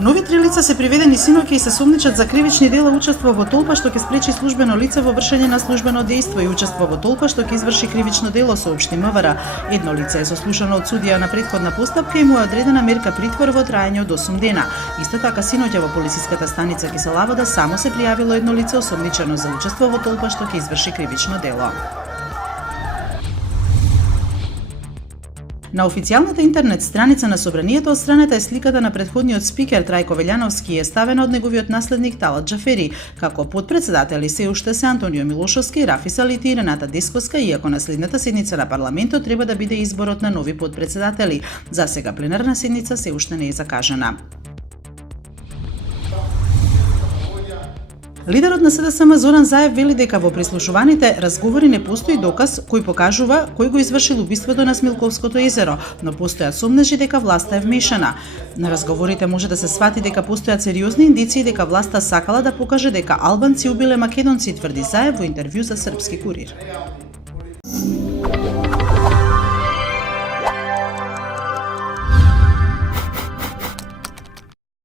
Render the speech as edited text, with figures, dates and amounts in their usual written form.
Нови 3 лица се приведени синоќа и се сомничат за кривични дела учество во толпа што ќе спречи службено лице во вршење на службено дејство и учество во толпа што ќе изврши кривично дело, соопшти МВР. Едно лице е сослушано од судија на претходна постапка и му е одредена мерка притвор во траење од 8 дена. Исто така синоќа во полициската станица Киселавода само се пријавило едно лице осомничено за учество во толпа што ќе изврши кривично дело. На официјалната интернет страница на Собранието одстранета е сликата на претходниот спикер Трајко Велјановски и е ставена од неговиот наследник Талат Џафери, како потпредседатели се уште се Антонио Милошовски, Рафи Салити и Рената Десковска, иако на следната седница на парламентот треба да биде изборот на нови потпредседатели. За сега пленарна седница се уште не е закажана. Лидерот на СДСМ Зоран Заев вели дека во прислушуваните разговори не постои доказ кој покажува кој го извршил убиството на Смилковското езеро, но постојат сомнежи дека власта е вмешана. На разговорите може да се свати дека постојат сериозни индиции дека власта сакала да покаже дека албанци убиле македонци, тврди Заев во интервју за Српски курир.